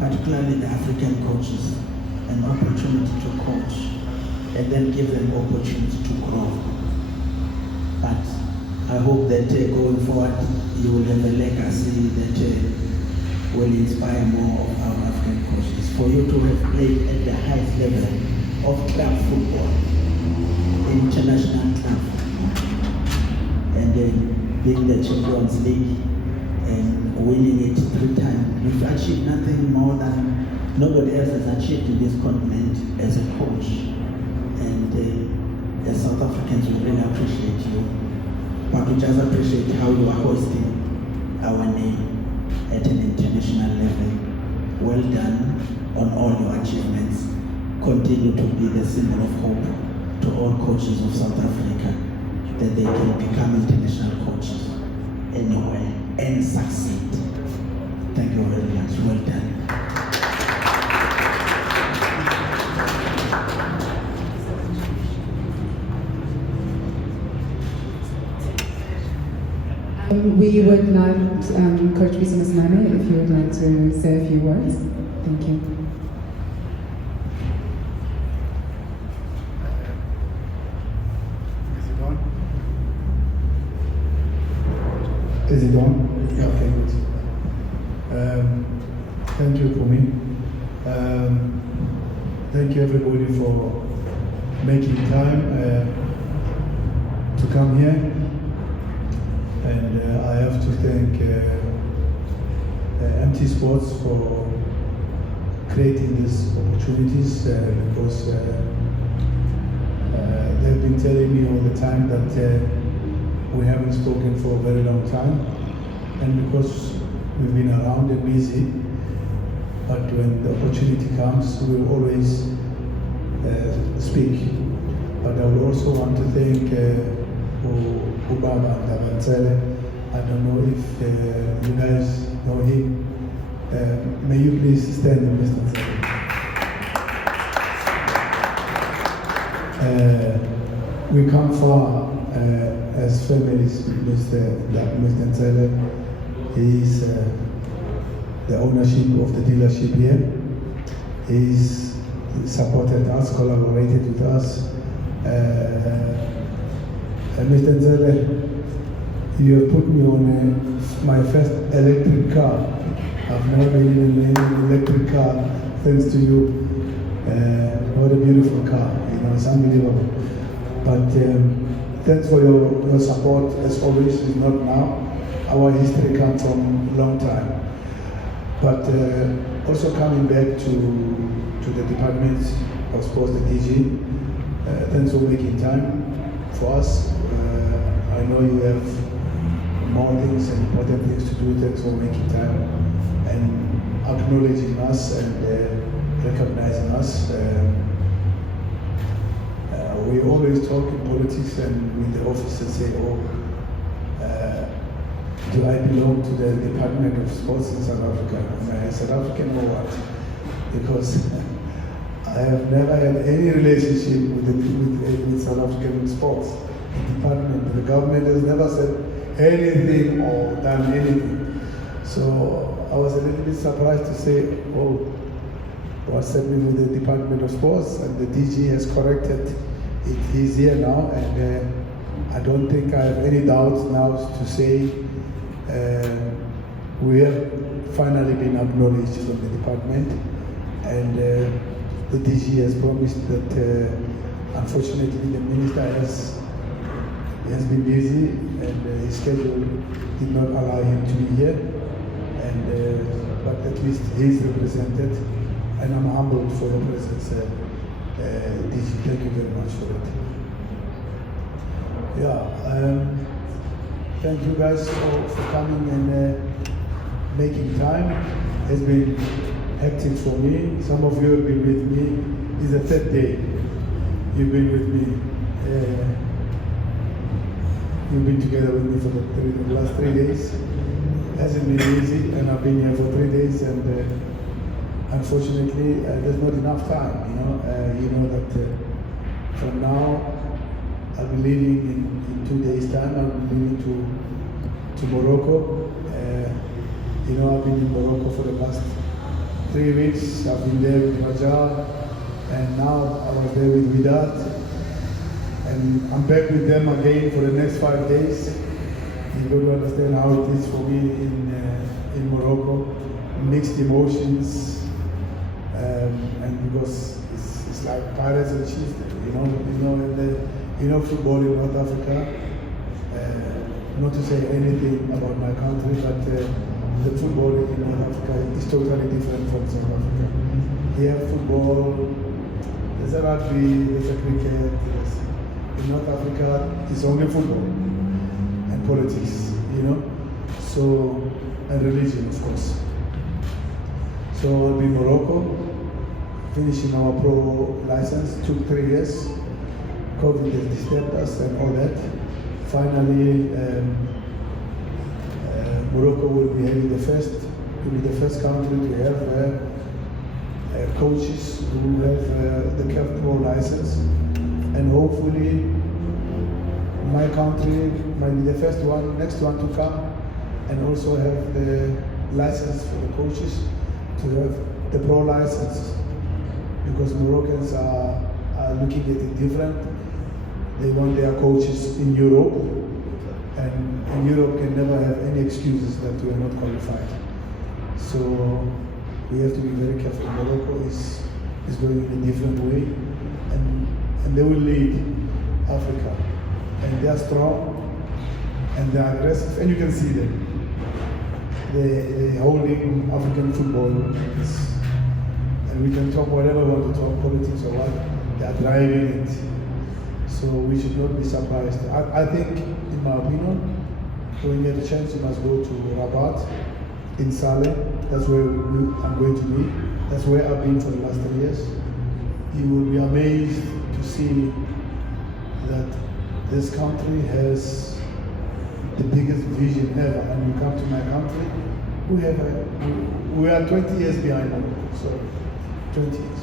particularly the African coaches, an opportunity to coach and then give them opportunity to grow. But I hope that going forward you will have a legacy that will inspire more of our African coaches. For you to have played at the highest level of club football, international club, and then being the Champions League and winning it 3 times, you've achieved nothing more than nobody else has achieved in this continent as a coach. And as South Africans, we really appreciate you. But we just appreciate how you are hosting our name at an international level. Well done on all your achievements. Continue to be the symbol of hope to all coaches of South Africa, that they can become international coaches anywhere and succeed. Thank you very much. Well done. We would like Coach Pitso Mosimane, if you would like to say a few words. Thank you. Is it on? Yeah, okay, good. Thank you for me. Thank you everybody for making time to come here. And I have to thank MT Sports for creating these opportunities because they've been telling me all the time that we haven't spoken for a very long time, and because we've been around and busy, but when the opportunity comes, we'll always speak. But I would also want to thank Ubaba and Davanzele. I don't know if you guys know him. May you please stand, Mr. Nzele. We come far as families. Mr. Nzele, he is the ownership of the dealership here. He's supported us, collaborated with us. Mr. Nzele, you have put me on my first electric car. I've never been in an electric car, thanks to you. What a beautiful car, you know, it's unbelievable. But thanks for your support, as always. It's not now. Our history comes from a long time. But also coming back to the Department of Sports, the DG, thanks for making time for us. I know you have more things and important things to do. Thanks for making time and acknowledging us and recognizing us. We always talk in politics and with the officers say, oh, do I belong to the Department of Sports in South Africa? Am I South African or what? Because I have never had any relationship with South African sports. The department, the government has never said anything or done anything. So I was a little bit surprised to say, oh, what's happening with the Department of Sports, and the DG has corrected it. He's here now, and I don't think I have any doubts now to say we have finally been acknowledged from the department, and the DG has promised that unfortunately the minister has been busy and his schedule did not allow him to be here, and but at least he's represented, and I'm humbled for your presence. DG, thank you very much for that. Yeah, thank you guys for coming and making time. It's been hectic for me. Some of you have been with me. It's the third day you've been with me. You've been together with me for the last 3 days. It hasn't been easy, and I've been here for 3 days, and unfortunately, there's not enough time. You know that from now, I'll be leaving in 2 days' time. I'll be leaving to Morocco. I've been in Morocco for the last 3 weeks. I've been there with Rajal, and now I was there with Vidat. And I'm back with them again for the next 5 days. You got to understand how it is for me in Morocco. Mixed emotions, and because it's like pirates and chiefs, football in North Africa. Not to say anything about my country, but the football in North Africa is totally different from South Africa. Here, football, there's a rugby, there's a cricket. In North Africa, it's only football and politics, So, and religion, of course. So I'll be in Morocco, finishing our pro license. Took 3 years. COVID has disturbed us and all that. Finally, Morocco will be the first country to have coaches who have the CAF Pro license, and hopefully my country might be the next one to come, and also have the license for the coaches to have the pro license, because Moroccans are looking at it different. They want their coaches in Europe, and Europe can never have any excuses that we are not qualified. So we have to be very careful. Morocco is going in a different way, and they will lead Africa, and they are strong and they are aggressive, and you can see them. They're holding African football, and we can talk whatever we want to talk, politics or what, they are driving it. So we should not be surprised. I think, in my opinion, when you get a chance, you must go to Rabat in Saleh. That's where I'm going to be. That's where I've been for the last 3 years. You will be amazed to see that this country has the biggest vision ever. And you come to my country, we are 20 years behind them. So 20 years.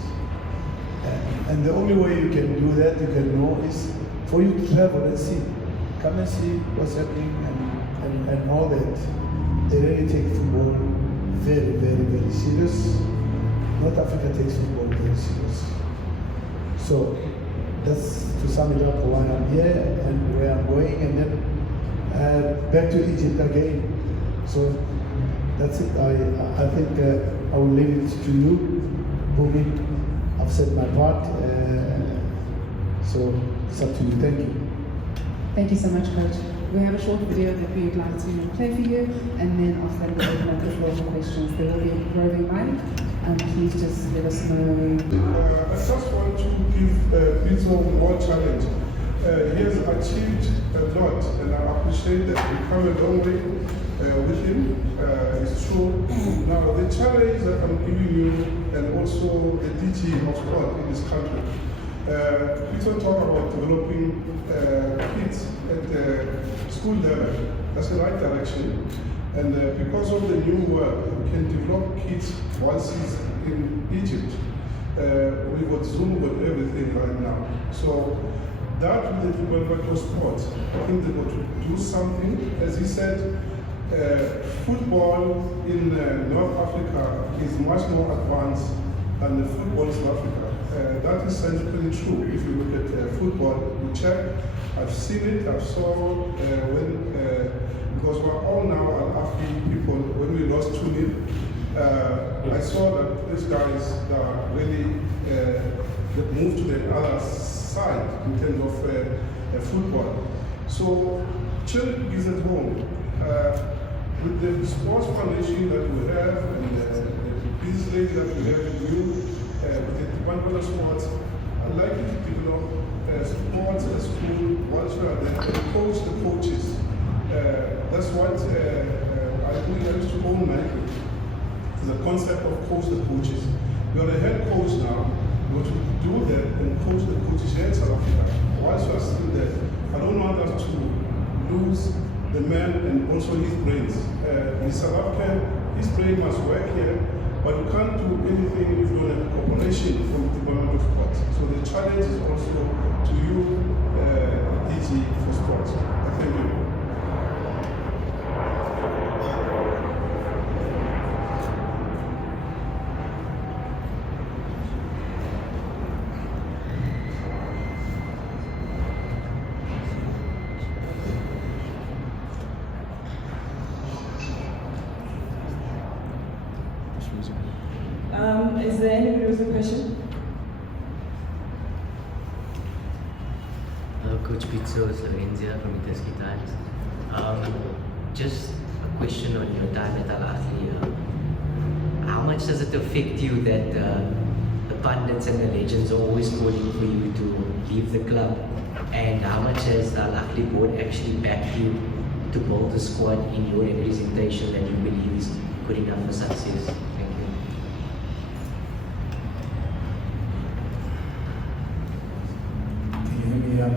And the only way you can do that, you can know, is for you to travel and see. Come and see what's happening and all that. They really take football very, very, very serious. North Africa takes football very serious. So that's to sum it up why I'm here and where I'm going, and then back to Egypt again. So that's it. I think I will leave it to you, Bumi. I've said my part, so it's up to you. Thank you. Thank you so much, Coach. We have a short video that we would like to play for you, and then after that we'll open up the floor for questions. There will be a roving mic, and please just let us know. I just want to give Pitso more challenge. He has achieved a lot, and I appreciate that we come a long way with him. It's true. Now, the challenge that I'm giving you, and also the DG of sport in this country, Pitso talk about developing kids at the school level. That's the right direction. And because of the new work, we can develop kids once he's in Egypt. We got Zoom, we got everything right now. So that with the development of sport, I think they got to do something. As he said, football in North Africa is much more advanced than the football in South Africa. That is scientifically true. If you look at football, we check. I've seen it. I saw because we're all now an Ahly people. When we lost 2-0, I saw that these guys are really that moved to the other side in terms of football. So children is at home. With the sports foundation that we have and the business lady that we have with you, with the Department of Sports, I'd like you to develop sports at school once you are there and coach the coaches. That's what I used to own Nike. The concept of coach the coaches. You're a head coach now. You're to do that and coach the coaches here in South Africa. Once you are still there, I don't want us to lose the man and also his brains. In South Africa, his brain must work here, but you can't do anything if you don't have cooperation from the Department of Sport. So the challenge is also to you, DG for sports. Thank you. Is there anybody with a question? Coach Pitso Mosimane from Itaski Times. Just a question on your time at Ahly. How much does it affect you that the pundits and the legends are always calling for you to leave the club? And how much has the Ahly board actually backed you to build the squad in your representation that you believe is good enough for success? Thank you. Can you hear me?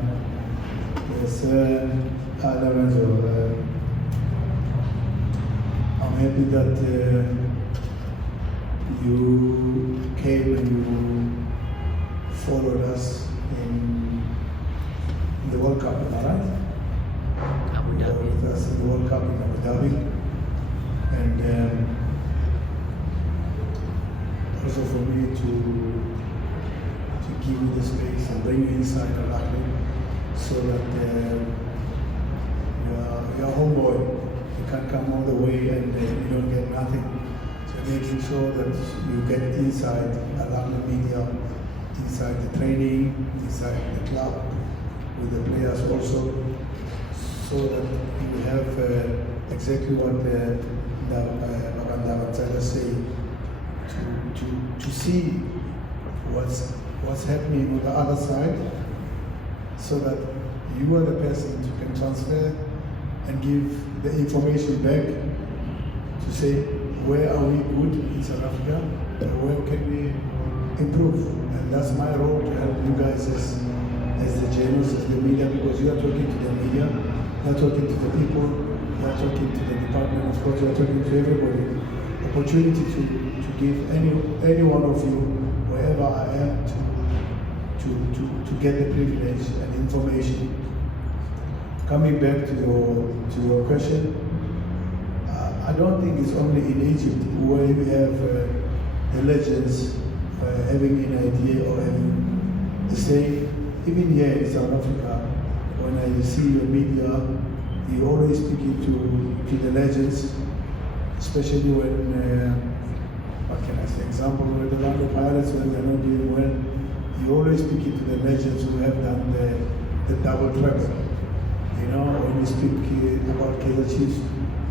Yes, Lorenzo, I'm happy that you came and you followed us in the World Cup, am I right? Abu You were Dhabi. with us in the World Cup in Abu Dhabi. And also for me to give you the space and bring you inside Ahly so that you're a homeboy. You can't come all the way and you don't get nothing. So making sure that you get inside Ahly media, inside the training, inside the club, with the players also, so that you have exactly what Bafana say, to see what's happening on the other side, so that you are the person who can transfer and give the information back to say where are we good in South Africa and where can we improve. And that's my role, to help you guys as the journalists, as the media, because you are talking to the media, you are talking to the people, you are talking to the department of sports, you are talking to everybody. Opportunity to give any one of you, wherever I am, to get the privilege and information. Coming back to your question, I don't think it's only in Egypt where we have the legends having an idea or having the say. Even here in South Africa, when I see your media, you always speaking to the legends, especially when, what can I say, example, with the Orlando Pirates, when they're not doing well, you always speaking to the legends who have done the double treble. You know, when you speak about Kaizer Chiefs,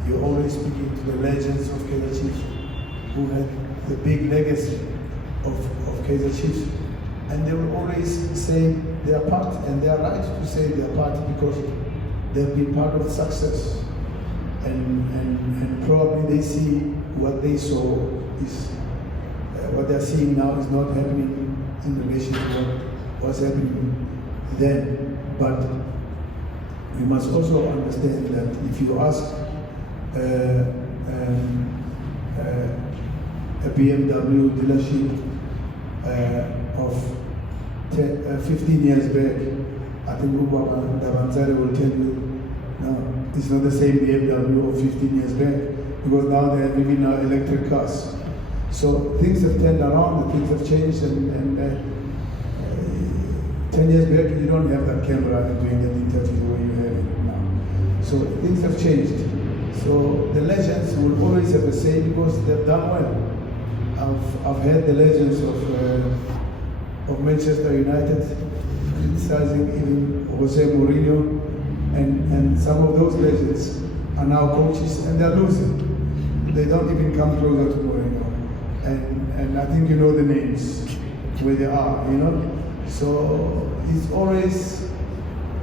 you're always speaking to the legends of Kaizer Chiefs who had the big legacy of Kaizer Chiefs. And they will always say their part, and they are right to say their part because they've been part of success. And probably they see what they saw is what they're seeing now is not happening in relation to what was happening then. But we must also understand that if you ask a BMW dealership of 15 years back, I think Hugo Broos will tell you, no, it's not the same BMW of 15 years back, because now they are living electric cars. So things have turned around, things have changed, and 10 years back you don't have that camera doing that interview the way you have it now. So things have changed. So the legends will always have a say because they've done well. I've heard the legends of Manchester United criticizing even Jose Mourinho, and some of those legends are now coaches and they're losing. They don't even come closer to Mourinho. And I think you know the names where they are, you know. So it's always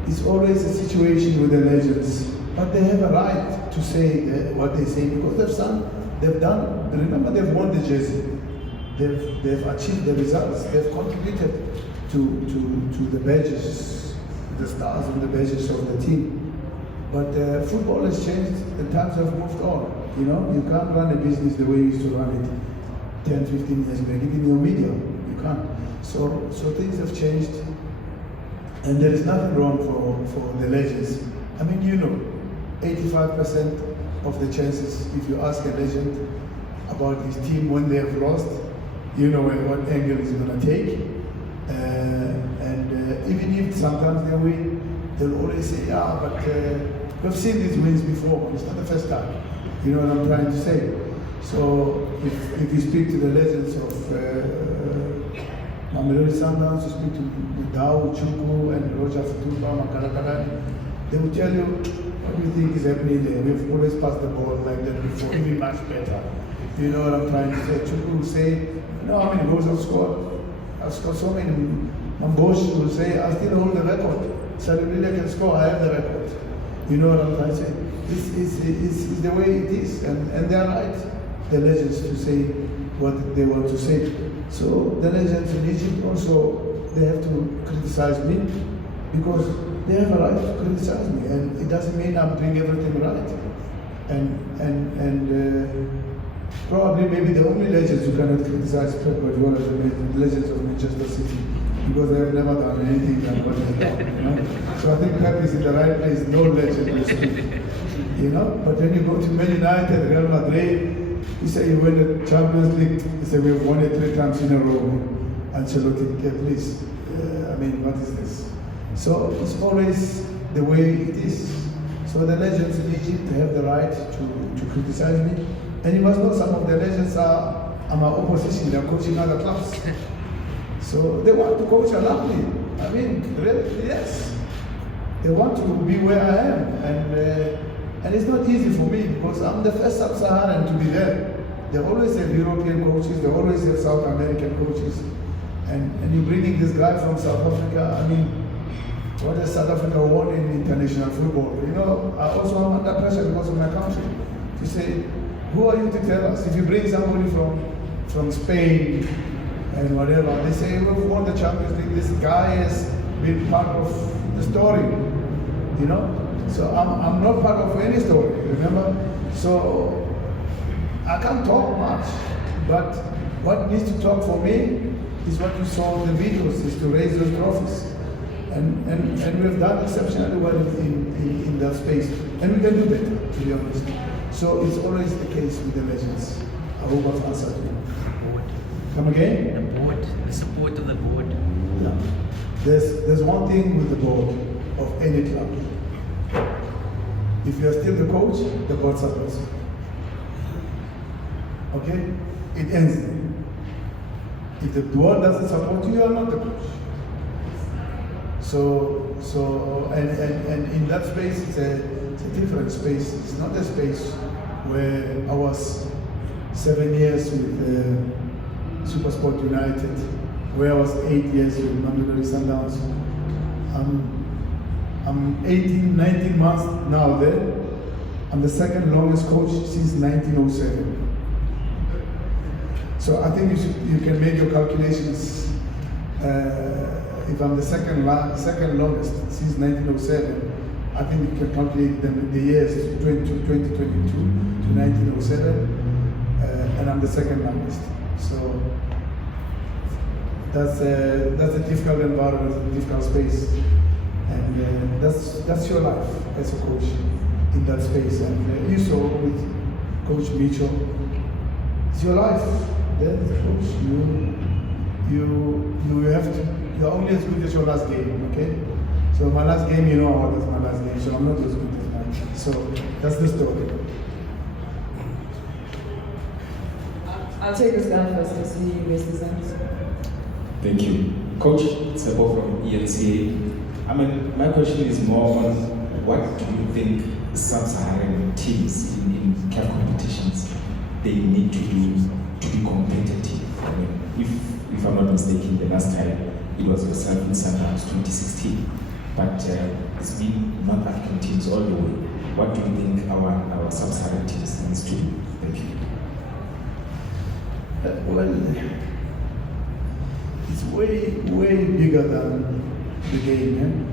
a situation with the legends, but they have a right to say what they say because they've done. Remember, they've won the jersey. They've achieved the results. They've contributed to the badges, the stars on the badges of the team. But football has changed. The times have moved on. You know, you can't run a business the way you used to run it 10, 15 years back. Even your media, you can't. So things have changed, and there is nothing wrong for the legends. I mean, you know, 85% of the chances, if you ask a legend about his team when they have lost, you know what angle he's going to take. And even if sometimes they win, they'll always say, yeah, but we've seen these wins before. It's not the first time. You know what I'm trying to say? So if you speak to the legends of Mamelodi Sundowns, you speak to Dao, Chuku, and Roger Futuba, Makalakalani, they will tell you, what do you think is happening there? We've always passed the ball like that before, even much better. You know what I'm trying to say? Chuku will say, you know how many goals I've scored? I've scored so many. Mambosh will say, I still hold the record. Suddenly I can score, I have the record. You know what I'm trying to say? It's the way it is, and they are right, the legends, to say what they want to say. So the legends in Egypt also, they have to criticize me, because they have a right to criticize me, and it doesn't mean I'm doing everything right. And probably maybe the only legends who cannot criticize Pep Guardiola are the legends of Manchester City, because they have never done anything than what they've done, you know? So I think Pep is in the right place, no legend will speak, you know? But when you go to Man United, Real Madrid, you say you win the Champions League, you say we've won it 3 times in a row. Ancelotti, okay, please, I mean, what is this? So it's always the way it is. So the legends in Egypt, they have the right to criticize me. And you must know some of the legends are my opposition, they're coaching other clubs. So they want to coach Ahly. I mean, really, yes. They want to be where I am. And it's not easy for me, because I'm the first Sub-Saharan to be there. They always have European coaches, they always have South American coaches. And you're bringing this guy from South Africa. I mean, what has South Africa won in international football? You know, I also am under pressure because of my country to say, who are you to tell us? If you bring somebody from Spain and whatever, they say, we've won the Champions League, this guy has been part of the story, you know? So I'm not part of any story, remember? So I can't talk much, but what needs to talk for me is what you saw in the videos, is to raise those trophies. And we've done exceptionally well in that space. And we can do better, to be honest. So it's always the case with the legends. I hope I've answered you. The board. Come again? The board. The support of the board. Yeah. There's one thing with the board of any club. If you're still the coach, the board supports you. Okay? It ends there. If the board doesn't support you, you are not the coach. So and in that space, it's a different space. It's not a space where I was 7 years with Supersport United, where I was 8 years with Mamelodi Sundowns. I'm 18, 19 months now there. I'm the second longest coach since 1907. So I think you can make your calculations. If I'm the second longest since 1907, I think you can calculate the years 2022 to 1907, and I'm the second longest. So that's a difficult environment, a difficult space, and that's your life as a coach in that space. And you saw with Coach Mitchell, it's your life. Then as a coach, you have to. You're only as good as your last game, okay? So my last game, you know what was my last game, so I'm not as good as mine. So that's the story. I'll take this down first and see you raise this hand. Thank you. Coach Sebo from ENCA. I mean, my question is more on what do you think sub-Saharan teams in CAF competitions they need to do to be competitive? I mean, if I'm not mistaken, the last time it was yourself in Sundowns 2016, but it's been North African teams all the way. What do you think our sub-Saharan teams needs to do? Thank you. Well, it's way bigger than the game.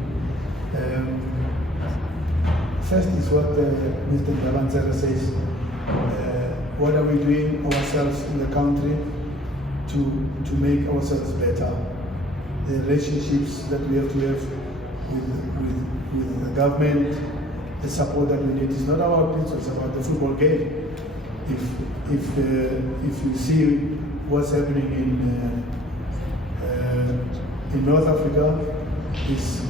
First is what Mr. Galanzera says. What are we doing ourselves in the country to make ourselves better? The relationships that we have to have with the government, the support that we need. It's not about Pitso, it's about the football game. If you see what's happening in North Africa, is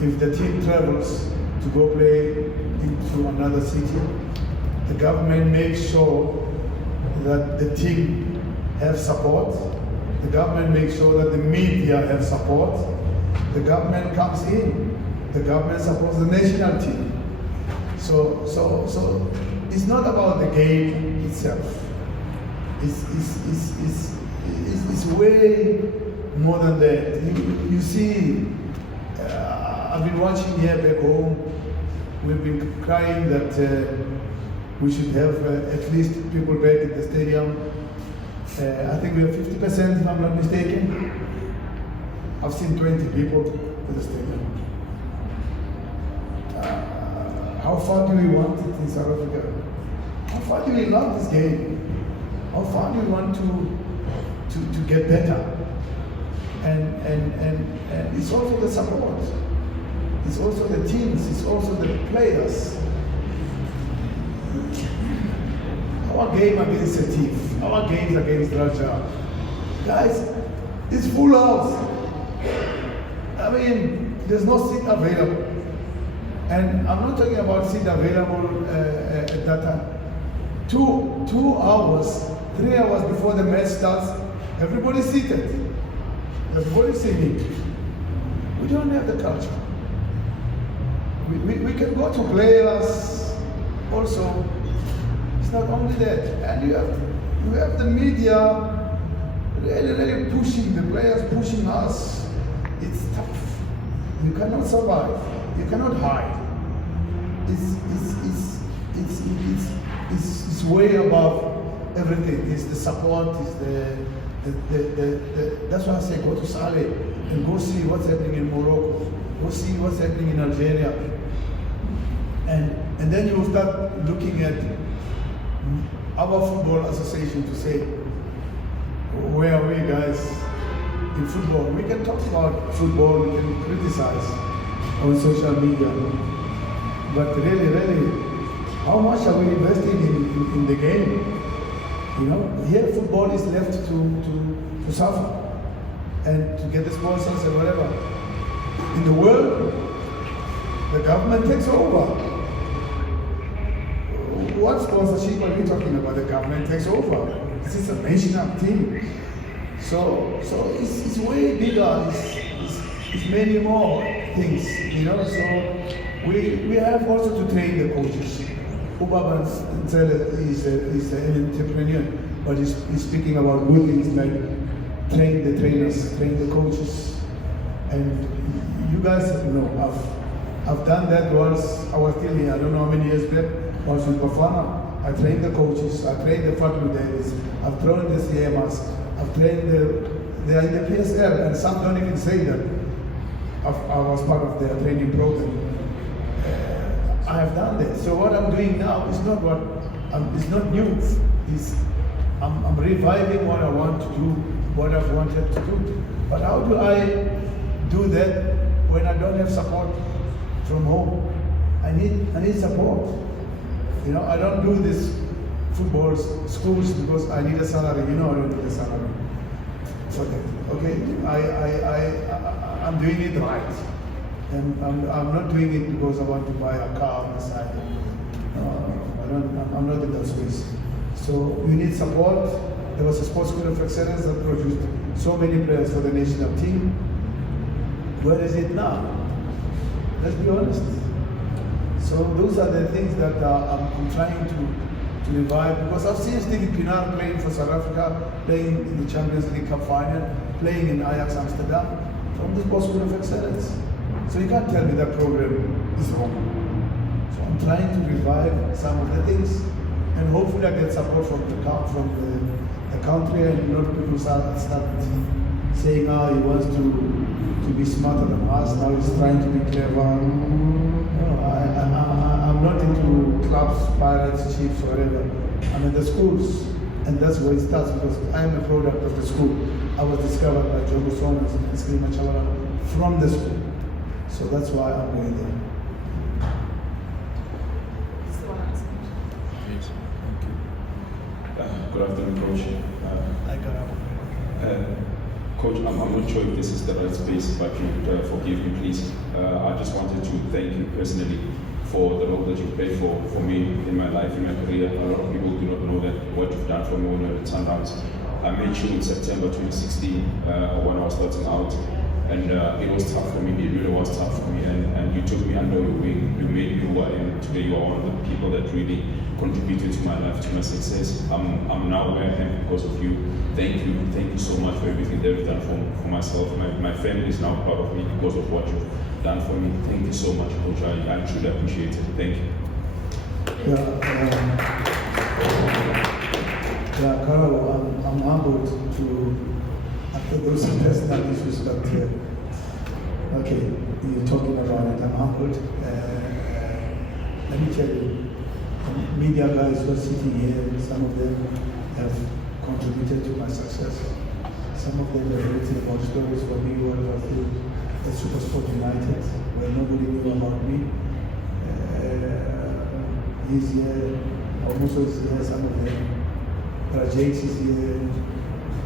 if the team travels to go play into another city, The government makes sure that the team have support. The government makes sure that the media have support. The government comes in. The government supports the national team. So it's not about the game itself. It's way more than that. You see, I've been watching here back home. We've been crying that we should have at least people back at the stadium. I think we have 50%, if I'm not mistaken. I've seen 20 people at the stadium. How far do we want it in South Africa? How far do we love this game? How far do we want to get better? And it's also the support. It's also the teams. It's also the players. Our game against a thief. Our games against Russia. Guys, it's full house. I mean, there's no seat available. And I'm not talking about seat available at that time. 2 hours, 3 hours before the match starts, everybody's seated. Everybody's sitting. We don't have the culture. We can go to players also. It's not only that. And you have the media really pushing, the players pushing us. It's tough. You cannot survive. You cannot hide. It's way above everything. It's the support. It's the that's why I say go to Saleh and go see what's happening in Morocco. Go see what's happening in Algeria. And then you will start looking at our football association to say, where are we guys in football? We can talk about football, we can criticize on social media, but really, how much are we investing in the game? You know, here football is left to suffer and to get the sponsors and whatever. In the world, the government takes over. What sponsorship are we talking about? The government takes over. This is a national team. So it's way bigger. It's many more things, you know. So we have also to train the coaches. Ubaba is an entrepreneur, but he's speaking about good things like train the trainers, train the coaches. And you guys know, I've done that once. I was still here, I don't know how many years back. I was with Bafana. I trained the coaches, I trained the faculties, I've trained the CMS, I've trained the PSL, and some don't even say that I was part of their training program. I have done that. So what I'm doing now is not it's not new. I'm reviving what I want to do, what I've wanted to do. But how do I do that when I don't have support from home? I need support. You know, I don't do this football schools because I need a salary. You know, I don't need a salary for that. Okay, I'm doing it right, and I'm not doing it because I want to buy a car on the side. I'm not in that space. So you need support. There was a sports school of excellence that produced so many players for the national team. Where is it now? Let's be honest. So those are the things that I'm trying to revive, because I've seen Stevie Pienaar playing for South Africa, playing in the Champions League Cup final, playing in Ajax Amsterdam from the sports school of excellence. So you can't tell me that program is wrong. So I'm trying to revive some of the things, and hopefully I get support from the country, and a lot of people start saying, he wants to be smarter than us, now he's trying to be clever. I'm not into clubs, pirates, chiefs, whatever. I'm in the schools, and that's where it starts, because I am a product of the school. I was discovered by Hugo Broos and Skrima Chavala from the school. So that's why I'm going there. Good afternoon, Coach. Coach, I'm not sure if this is the right space, but you would forgive me, please. I just wanted to thank you personally for the role that you played for me in my life, in my career. A lot of people do not know that what you've done for me when you were at Sundowns. I met you in September 2016 when I was starting out, and it was tough for me. It really was tough for me, and you took me under your wing. You made me who I am today. You are one of the people that really contributed to my life, to my success. I'm now where I am because of you. Thank you so much for everything that you've done for myself. My family is now proud of me because of what you've done for me. Thank you so much, Coach. I truly appreciate it. Thank you. Yeah, Carol, I'm humbled to, after those personal issues, but okay, you're talking about it, I'm humbled. Let me tell you, media guys who are sitting here, some of them have contributed to my success. Some of them have written about stories for me when I was at Supersport United, where nobody knew about me. He's here, almost is here, some of them. Rajesh is here,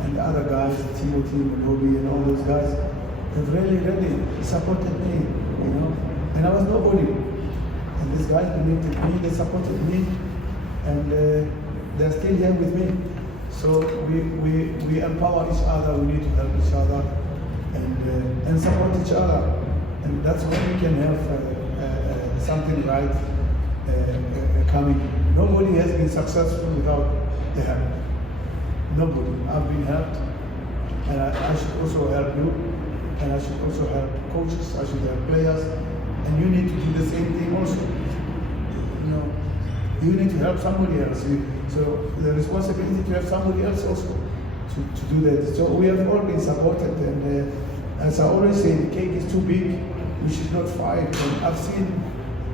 and other guys, Timothy, Monobi, and all those guys have really supported me, you know. And I was nobody. And these guys believed in me, they supported me, and they're still here with me. So we empower each other, we need to help each other, and support each other. And that's when we can have something right coming. Nobody has been successful without the help. Nobody. I've been helped, and I should also help you, and I should also help coaches, I should help players, and you need to do the same thing also. You know, you need to help somebody else. So the responsibility to have somebody else also to do that. So we have all been supported, and as I always say, the cake is too big, we should not fight. And I've seen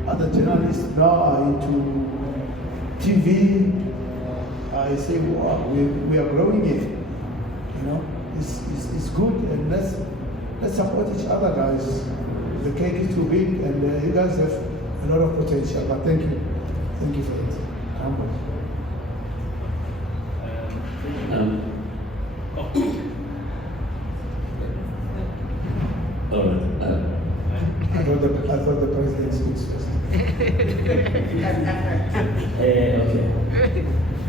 other journalists now are into TV. I say, wow, we are growing it. You know, it's good, and let's support each other, guys. The cake is too big, and you guys have a lot of potential. But thank you for it. All right. I thought the president speaks first. Okay.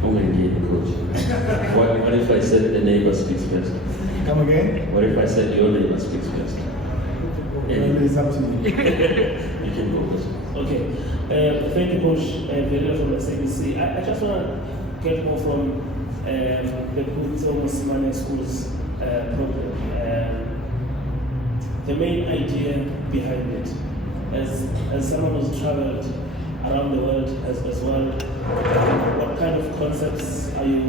I'm going to get you, Coach. What if I said the neighbor speaks first? Come again? What if I said your neighbor speaks first? It's up to you. You can go first. Okay. Thank you, Coach. Very from the CBC. I just want to get more from the Pitso Mosimane Schools program. The main idea behind it, as someone who's traveled around the world as well, what kind of concepts are you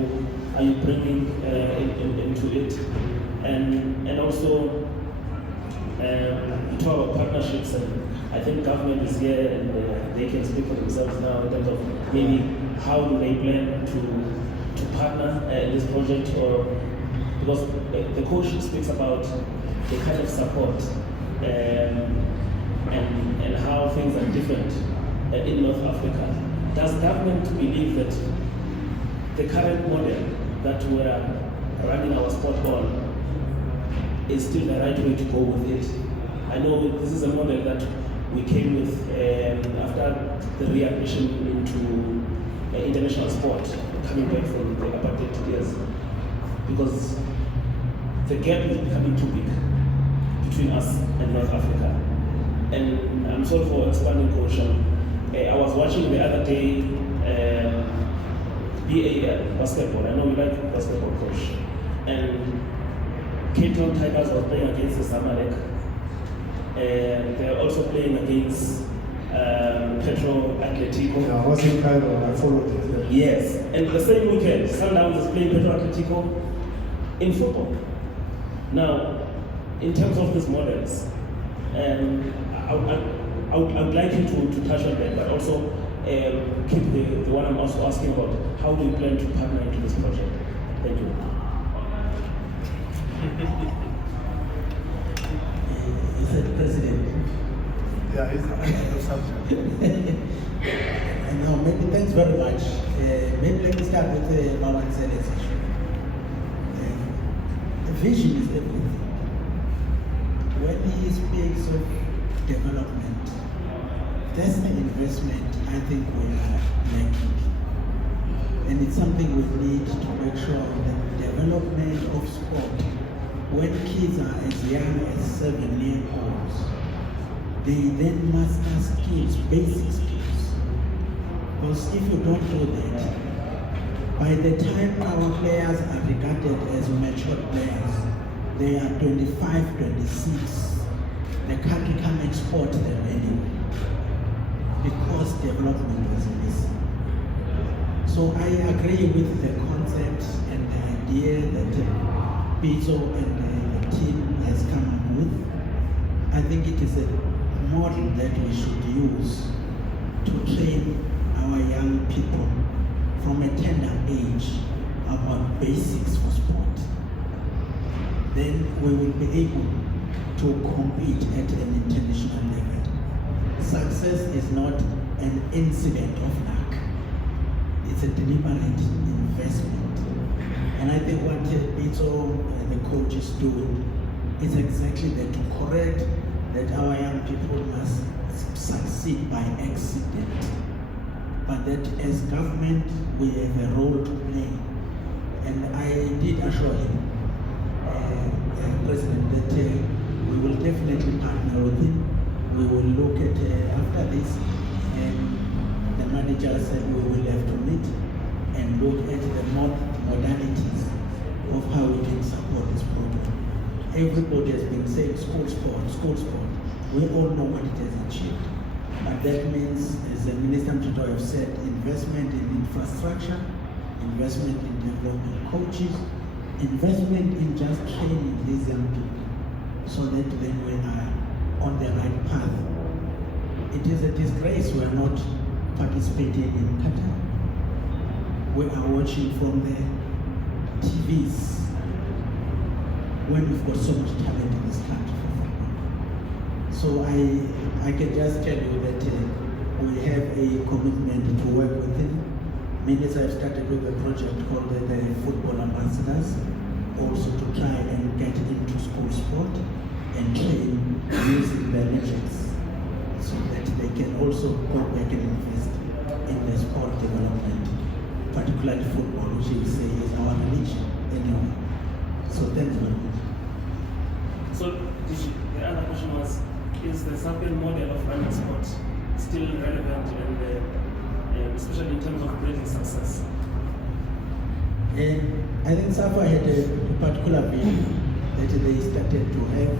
bringing into it, and also you talk about partnerships, and I think government is here and they can speak for themselves now in terms of maybe how do they plan to partner in this project, or because the coach speaks about the kind of support and how things are different in North Africa. Does government believe that the current model that we're running our sport on is still the right way to go with it? I know this is a model that we came with after the readmission into international sport, coming back from the apartheid years, because the gap is becoming too big between us and North Africa. And I'm sorry for expanding, Coach. I was watching the other day BAL basketball. I know you like basketball, Coach. And Cape Town Tigers was playing against the Zamalek. And they're also playing against Petro Atletico. Yeah, I was in Cairo, I followed it. Yeah. Yes, and the same weekend, Sundowns is playing Petro Atletico in football. Now, in terms of these models, I would like you to touch on that, but also keep the one I'm also asking about. How do you plan to partner into this project? Thank you. He said president. Yeah, it's a subject. No, maybe thanks very much. Maybe let me start with Mama Nzele's issue. Vision is everything. When he speaks of development, That's the investment I think we are lacking. And it's something we need to make sure that development of sport, when kids are as young as 7-year-olds, they then master skills, basic skills. Because if you don't do that, by the time our players are regarded as mature players, they are 25, 26. The country can't export them anyway because development was missing. So I agree with the concept and the idea that Pitso and the team has come up with. I think it is a model that we should use to train our young people from a tender age about basics for sport. Then we will be able to compete at an international level. Success is not an incident of luck. It's a deliberate investment. And I think what Pitso and the coach is doing is exactly that, to correct that our young people must succeed by accident. But that as government, we have a role to play. And I did assure him, President, that we will definitely partner with him. We will look at, after this, and the manager said we will have to meet and look at the modalities of how we can support this program. Everybody has been saying school sport, school sport. We all know what it has achieved. But that means, as the Minister Mtoto have said, investment in infrastructure, investment in developing coaches, investment in just training these young people so that then we are on the right path. It is a disgrace we are not participating in Qatar. We are watching from the TVs when we've got so much talent in this country for football. So I can just tell you that we have a commitment to work with him. Minister have started with a project called the Football Ambassadors, also to try and get into school sport and train using their metrics so that they can also go back and invest in the sport development, particularly football, which you say is our religion anyway. So thanks very much. So the other question was, is the Zambian model of running sport still relevant, and especially in terms of creating success? I think SAFA had a particular vision that they started to have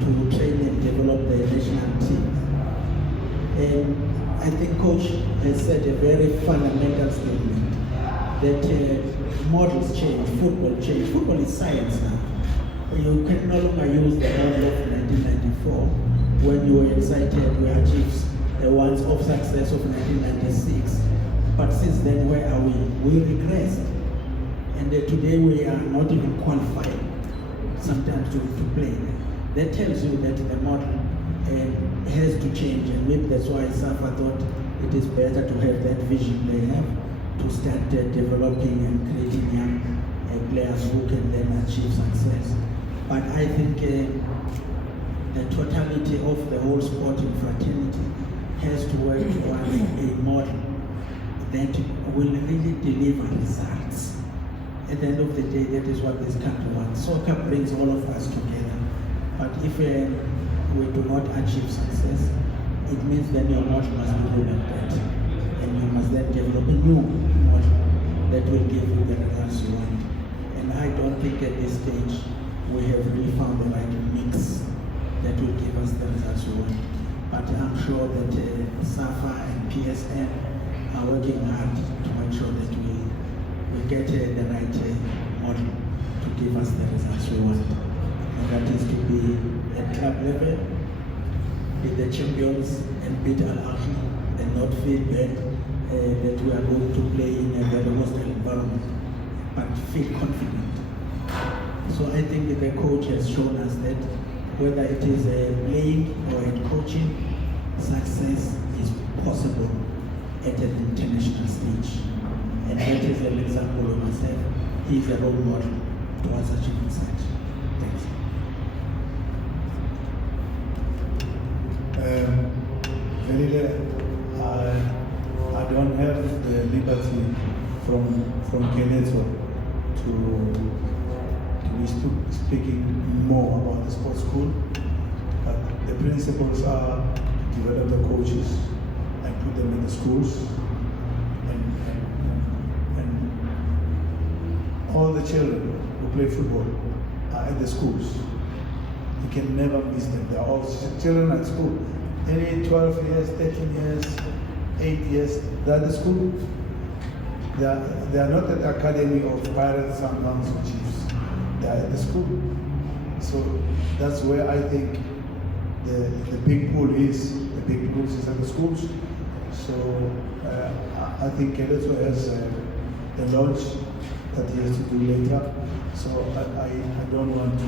to train and develop the national team. And I think Coach has said a very fundamental statement that models change, football change. Football is science now. You can no longer use the model of 1994 when you were excited, we achieved the once-off success of 1996. But since then, where are we? We regressed. And today we are not even qualified sometimes to play. That tells you that the model has to change, and maybe that's why SAFA thought it is better to have that vision they have to start developing and creating young players who can then achieve success. But I think the totality of the whole sporting fraternity has to work towards a model that will really deliver results. At the end of the day, that is what this country wants. Soccer brings all of us together. But if we do not achieve success, it means then your model must be looked at. And you must then develop a new model that will give you the results you want. And I don't think at this stage we have really found the right mix that will give us the results we want. But I'm sure that SAFA and PSN are working hard to make sure that we get the right model to give us the results we want. And that is to be at club level, be the champions and beat Ahly and not feel bad that we are going to play in a very hostile environment, but feel confident. So I think that the coach has shown us that whether it is playing or coaching, success is possible at an international stage. And that is an example of myself. He is a role model towards achieving such. Thanks. very rare. I don't have the liberty from Kenetso to be speaking more about the sports school, but the principles are to develop the coaches and put them in the schools, and all the children who play football are at the schools. You can never miss them. They're all children at school. Any 12 years, 13 years, 8 years, they're at the school. They are not at the academy of Pirates, Sundowns, or Chiefs. They are at the school. So that's where I think the big pool is. The big pool is at the schools. So I think Kenetso has the launch that he has to do later. So I don't want to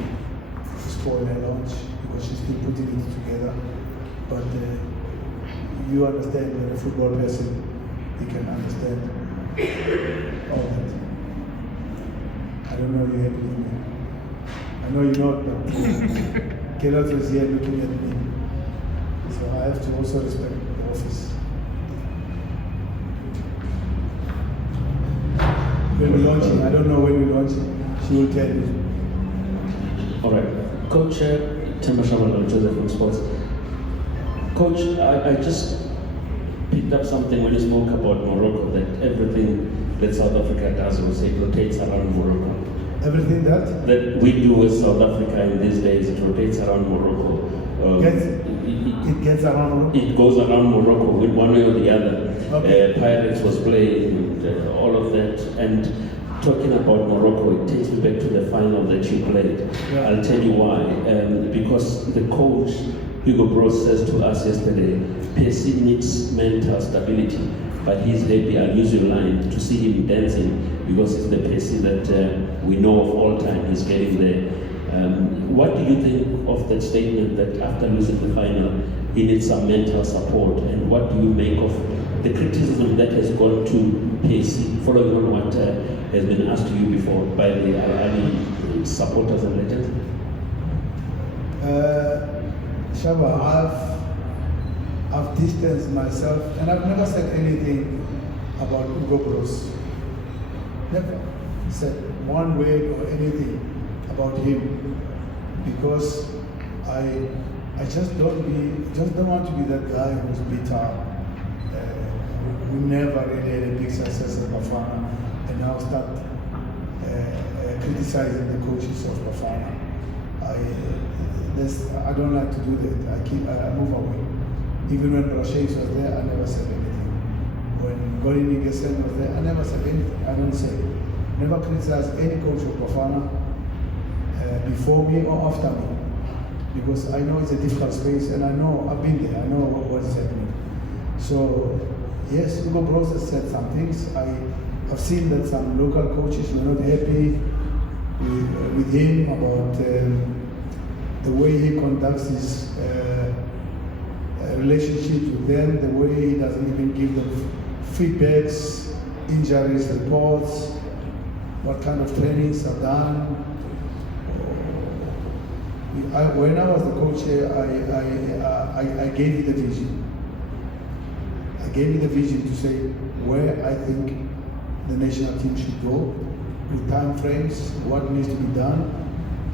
spoil her launch because she's still putting it together. But you understand, when a football person, you can understand all that. I don't know you're happy with me. I know you're not, but Kenetso is here looking at me. So I have to also respect the office. When we're launching, I don't know when we're launching. She will tell you. All right. Coach Temba Shaman, Joseph from Sports. Coach, I just picked up something when you spoke about Morocco, that everything that South Africa does, we say, rotates around Morocco. Everything that? That we do with South Africa in these days, it rotates around Morocco. It gets around Morocco? It goes around Morocco in one way or the other. Okay. Pirates was playing, all of that. And talking about Morocco, it takes me back to the final that you played. Yeah. I'll tell you why. Because the coach, Hugo Broos, says to us yesterday, Percy needs mental stability, but he's happy, I'll use your line, to see him dancing, because it's the Percy that we know of all time. He's getting there. What do you think of that statement that after losing the final, he needs some mental support? And what do you make of the criticism that has gone to Percy, following on what has been asked to you before by the Ahly supporters and legends? Shaba, I've distanced myself, and I've never said anything about Hugo Broos. Never said one word or anything about him, because I just don't want to be that guy who's bitter, who never really had a big success at Bafana, and now start criticizing the coaches of Bafana. I don't like to do that. I move away. Even when Rasheed was there, I never said anything. When Gori Nigesen was there, I never said anything. I don't say. Never criticize any coach of Bafana before me or after me, because I know it's a difficult space, and I know I've been there. I know what is happening. So yes, Hugo Broos has said some things. I've seen that some local coaches were not happy with him about the way he conducts his relationship with them, the way he doesn't even give them feedbacks, injuries reports, what kind of trainings are done. When I was the coach here, I gave you the vision. I gave you the vision to say where I think the national team should go, with time frames, what needs to be done,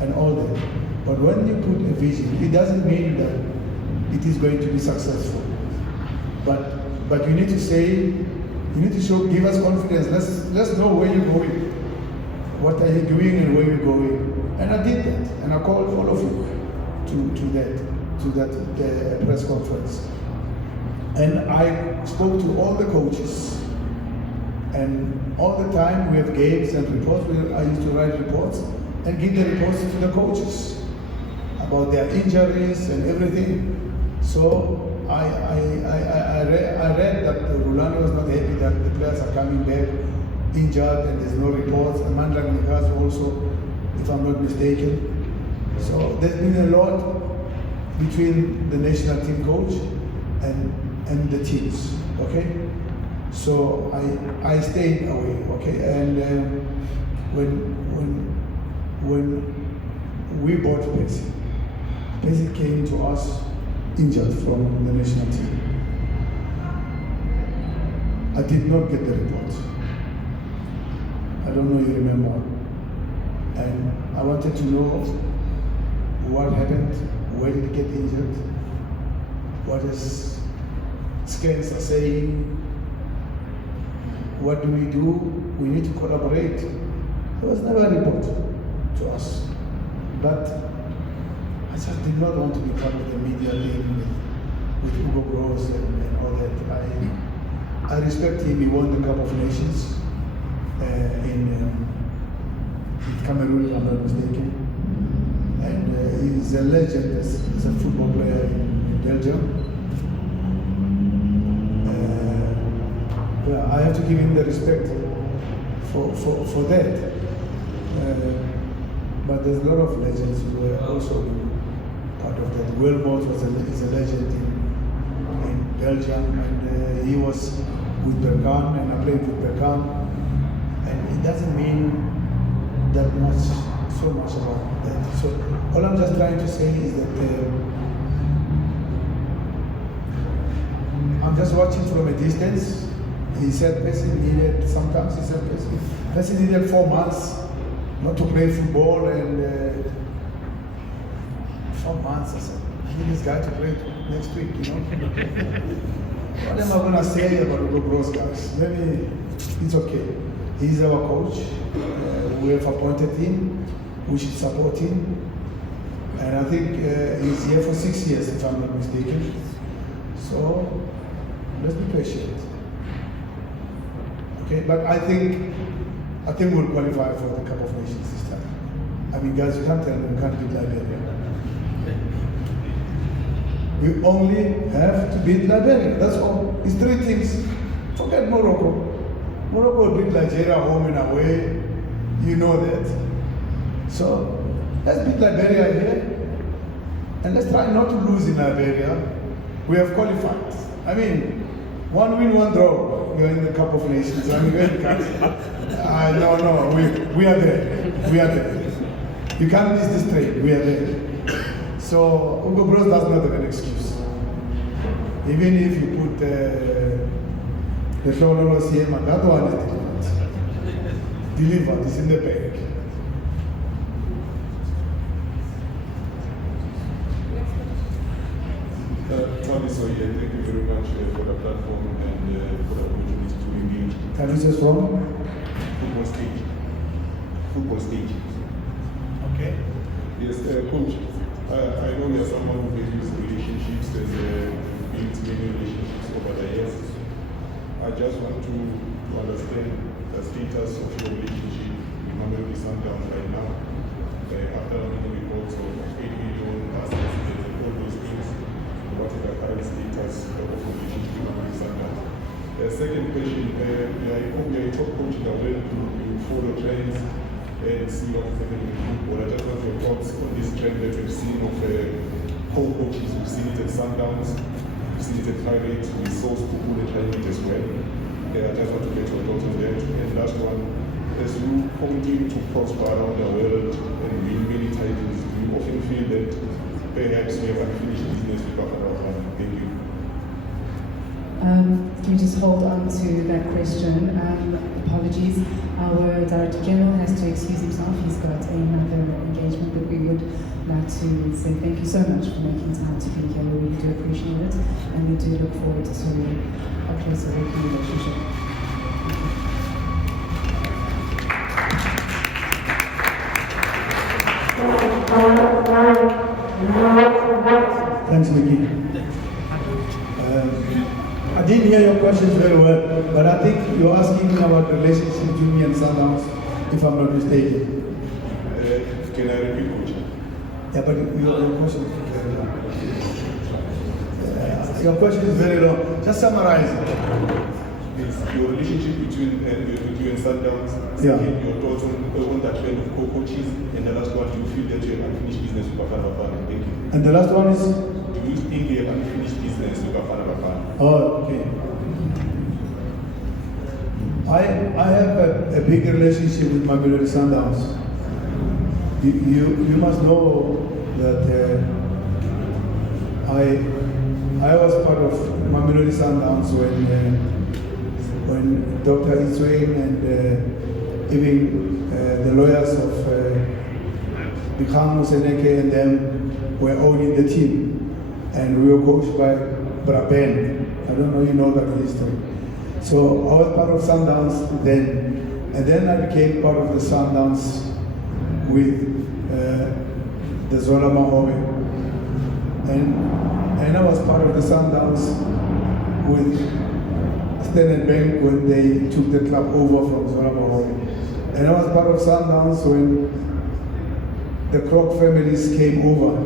and all that. But when you put a vision, it doesn't mean that it is going to be successful. But you need to say, you need to show, give us confidence. Let's know where you're going. What are you doing and where you're going? And I did that, and I called all of you to that press conference. And I spoke to all the coaches, and all the time we have games and reports. I used to write reports and give the reports to the coaches about their injuries and everything. So I read that Rulani was not happy that the players are coming back injured and there's no reports. And Midrand also, if I'm not mistaken. So there's been a lot between the national team coach and the teams, okay? So I stayed away, okay? And when we bought Percy came to us injured from the national team. I did not get the report. I don't know if you remember. And I wanted to know what happened, where did he get injured, what is scans are saying, what do? We need to collaborate. There was never a report to us. But I just did not want to be part of the media thing with Hugo Broos and all that. I respect him. He won the Cup of Nations in Cameroon, if I'm not mistaken. And he's a legend as a football player in Belgium. I have to give him the respect for that. But there's a lot of legends who were also part of that. Wilmot is a legend in Belgium, and he was with Berkan, and I played with Berkan. And it doesn't mean that much, so much about that. So all I'm just trying to say is that I'm just watching from a distance. He said Messi needed, sometimes he said Messi needed 4 months not to play football, and 4 months. I said, I need this guy to play next week, you know. What am I going to say about Hugo Broos, guys? Maybe it's okay. He's our coach. We have appointed him. We should support him. And I think he's here for 6 years, if I'm not mistaken. So let's be patient. Okay, but I think we'll qualify for the Cup of Nations this time. I mean, guys, you can't tell me we can't beat Liberia. We only have to beat Liberia. That's all. It's 3 things. Forget Morocco. Morocco beat Nigeria home and away. You know that. So let's beat Liberia here, and let's try not to lose in Liberia. We have qualified. I mean, 1 win, 1 draw. You're in the Cup of Nations. I mean, no, we are there. We are there. You can't miss this train. We are there. So Hugo Broos does not have an excuse. Even if you put the Florero CM, that one is delivered. It's in the bag. So yeah, thank you very much for the platform and for the opportunity to review. Can you say from? Football stage. Football stage. Okay. Yes, Coach, I know you're someone who values relationships and builds many relationships over the years. I just want to understand the status of your relationship with Mamelodi Sundowns right now. After many reports of 8 million assets and all those things, what is the current status of the relationship with Mamelodi Sundowns? The second question, you are a top coach in the world, you follow trends and see what's happening in football. I just want your thoughts on this trend that we've seen of co-coaches. We've seen it at Sundowns, we've seen it at Pirates, we saw Skuku and trying it as well. I just want to get your thoughts on that. And last one, as you continue to prosper around the world and win many titles, do you often feel that perhaps we have unfinished business with Bafana Bafana? Thank you. Can you just hold on to that question? Apologies. Our Director General has to excuse himself. He's got another engagement, but we would like to say thank you so much for making time to be here. We really do appreciate it, and we do look forward to a closer working relationship. Thanks, Mickey. I didn't hear your questions very well, but I think you're asking me about the relationship between me and Sundowns, if I'm not mistaken. Can I repeat, Coach? Yeah, but your question is very long. Your question is very long. Just summarize it. It's your relationship between you and Sundowns. Yeah. Your thoughts on that trend of co-coaches, and the last one, do you feel that you have unfinished business with Bafana Bafana? Thank you. And the last one is? Do you think you have unfinished business with Bafana Bafana? Oh, okay. I have a big relationship with Mamelodi Sundowns. You must know that I was part of Mamelodi Sundowns when when Dr. Iswain and even the lawyers of Pitso Mosimane and them were owning the team. And we were coached by Braben. I don't know if you know that history. So I was part of Sundowns then. And then I became part of the Sundowns with the Zola Mahobe. And I was part of the Sundowns with Standard Bank when they took the club over from Zola Mahobe. And I was part of Sundowns when the Kroc families came over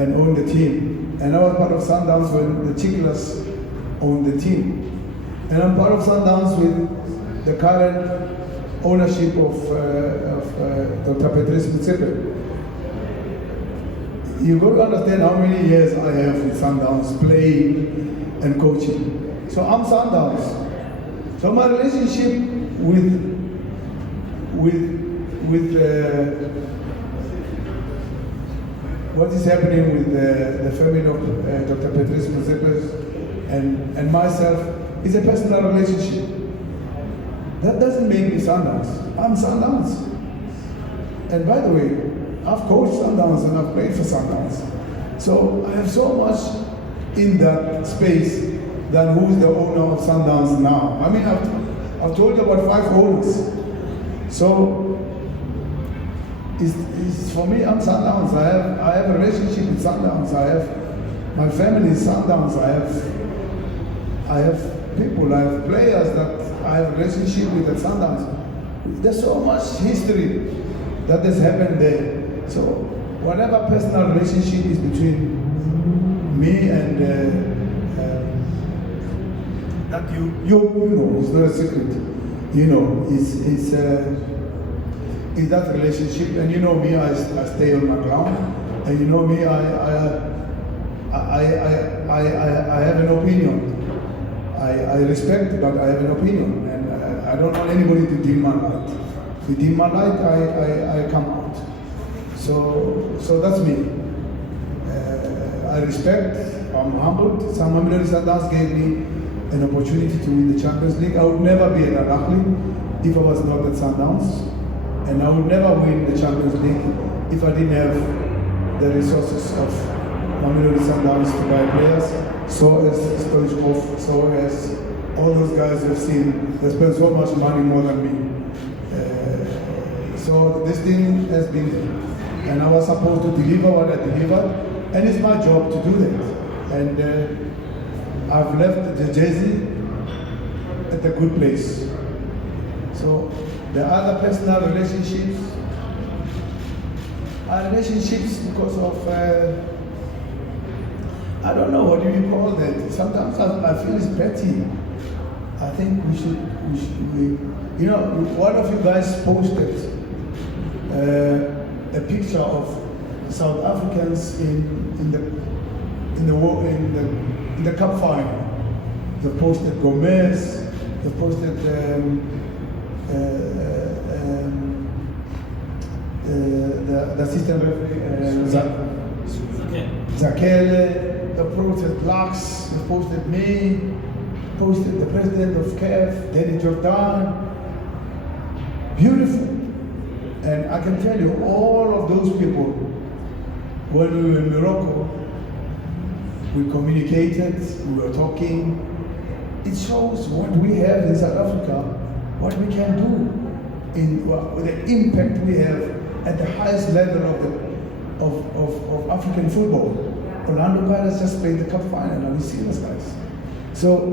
and owned the team. And I was part of Sundowns when the Chiclas owned the team. And I'm part of Sundowns with the current ownership of Dr. Patrice Motsepe. You've got to understand how many years I have with Sundowns playing and coaching. So I'm Sundowns. So my relationship with what is happening with the family of Dr. Patrice Motsepe and myself is a personal relationship. That doesn't make me Sundowns. I'm Sundowns. And by the way, I've coached Sundowns and I've played for Sundowns. So I have so much in that space than who's the owner of Sundowns now. I mean, I've told you about 5 owners. So it's for me, I'm Sundowns. I have a relationship with Sundowns. I have my family is Sundowns. I have people, I have players that I have a relationship with at Sundowns. There's so much history that has happened there. So whatever personal relationship is between me and that you know, it's not a secret. You know, it's that relationship, and you know me, I stay on my ground, and you know me, I have an opinion. I respect, but I have an opinion, and I don't want anybody to dim my light. If you dim my light, I come out. So that's me. I respect, I'm humbled. Some Mamelodi Sundowns gave me an opportunity to win the Champions League. I would never be at Ahly if I was not at Sundowns. And I would never win the Champions League if I didn't have the resources of Mamelodi Sundowns to buy players. So as Stoichkov, so as all those guys you've seen, they spend so much money more than me. So this thing has been there. And I was supposed to deliver what I delivered, and it's my job to do that. And I've left the jersey at a good place. So the other personal relationships are relationships because of, I don't know, what do you call that? Sometimes I feel it's petty. I think we should you know, one of you guys posted a picture of South Africans in the cup final. They posted Gomez. They posted the assistant referee Zakele. They posted Lux. They posted me. Posted the president of CAF, Danny Jordan. Beautiful. And I can tell you, all of those people, when we were in Morocco, we communicated, we were talking. It shows what we have in South Africa, what we can do, with the impact we have at the highest level of African football. Orlando Pirates just played the cup final, and we see those guys. So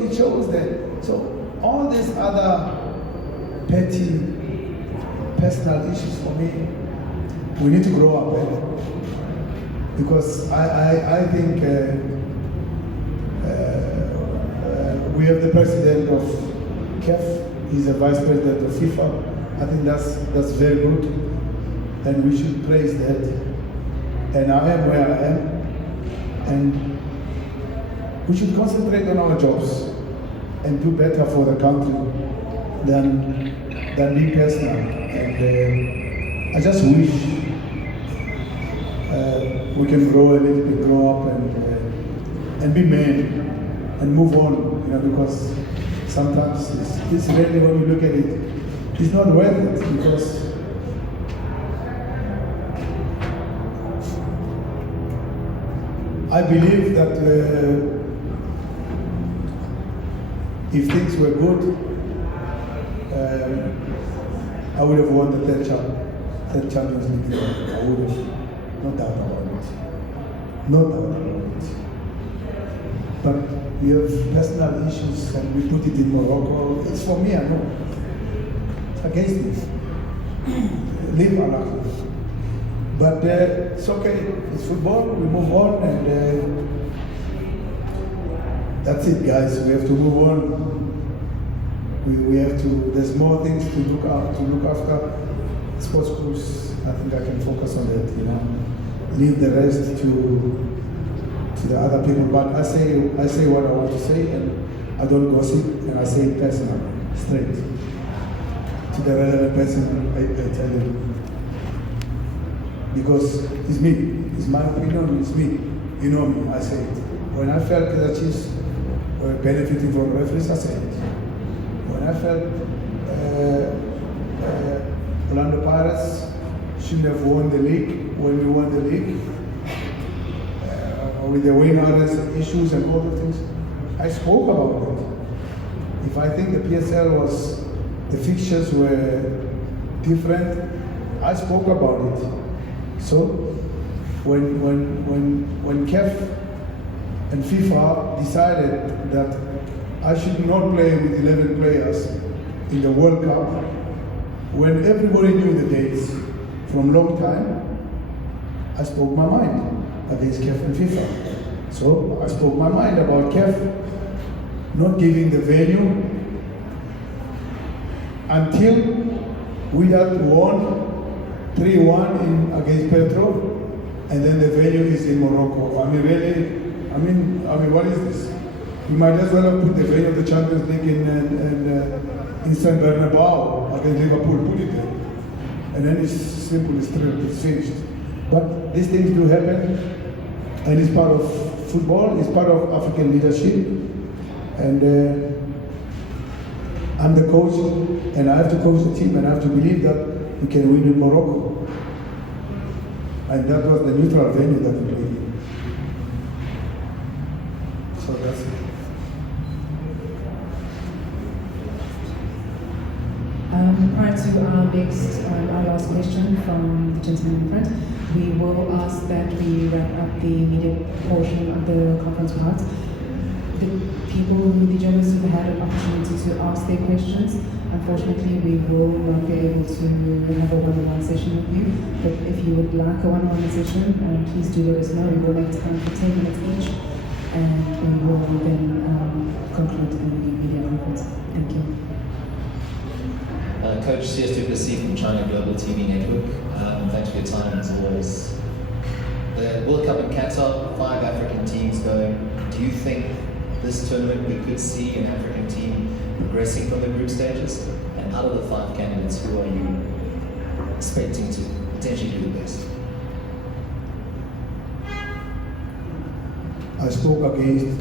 it shows that. So all these other petty personal issues for me, we need to grow up better. Because I think we have the president of CAF, he's a vice president of FIFA. I think that's very good, and we should praise that. And I am where I am, and we should concentrate on our jobs and do better for the country than me personally. And I just wish we can grow a little bit, grow up and be men and move on, because sometimes it's really, when you look at it, it's not worth it, because I believe that if things were good, I would have won the third Champions League. I would have, no doubt about it. No doubt about it. But we have personal issues and we put it in Morocco. It's for me, I know. It's against me. Leave Ahly. But it's okay. It's football. We move on, and that's it, guys. We have to move on. We have to. There's more things to look after. Sports schools. I think I can focus on that. You know, leave the rest to the other people. But I say what I want to say, and I don't gossip, and I say it personal, straight to the relevant person. I tell you. Because it's me, it's my opinion, it's me. You know me, I say it. When I felt that Chiefs were benefiting from referees, I say it. When I felt Orlando Pirates shouldn't have won the league, when we won the league, with the winners issues and all the things, I spoke about it. If I think the PSL the fixtures were different, I spoke about it. So when CAF and FIFA decided that I should not play with 11 players in the World Cup, when everybody knew the dates from long time, I spoke my mind against CAF and FIFA. So I spoke my mind about CAF not giving the venue until we had won 3-1 against Petro, and then the venue is in Morocco. I mean, really, I mean, what is this? We might as well have put the venue of the Champions League in St. Bernabeu against Liverpool, put it there. And then it's simple, it's finished. But these things do happen, and it's part of football, it's part of African leadership. And I'm the coach, and I have to coach the team, and I have to believe that we can win in Morocco. And that was the neutral venue that we played in. So that's it. Prior to our last question from the gentleman in front, we will ask that we wrap up the media portion of the conference part. The journalists who had an opportunity to ask their questions, unfortunately, we will not be able to have a one-on-one session with you. But if you would like a one-on-one session, please do let us know. We will make time for 10 minutes each, and we will then conclude the media conference. Thank you. Coach C.S. Duplessis from China Global TV Network. Thanks for your time as always. The World Cup in Qatar, 5 African teams going. Do you think this tournament we could see an African team progressing from the group stages? And out of the 5 candidates, who are you expecting to potentially do the best? I spoke against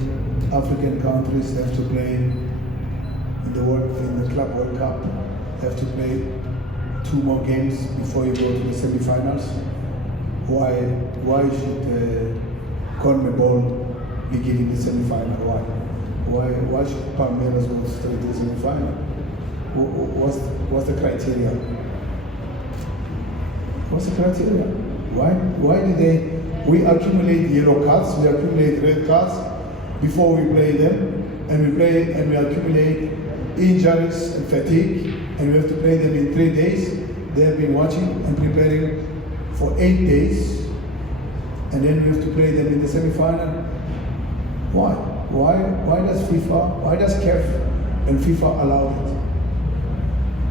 African countries that have to play in the Club World Cup. They have to play 2 more games before you go to the semi-finals. Why should CONMEBOL be giving the semi-final? Why should Palmeiras go straight to the semi-final? What's the criteria? What's the criteria? Why do we accumulate yellow cards, we accumulate red cards before we play them, and we accumulate injuries and fatigue, and we have to play them in 3 days. They have been watching and preparing for 8 days, and then we have to play them in the semi-final. Why? Why does CAF and FIFA allow it?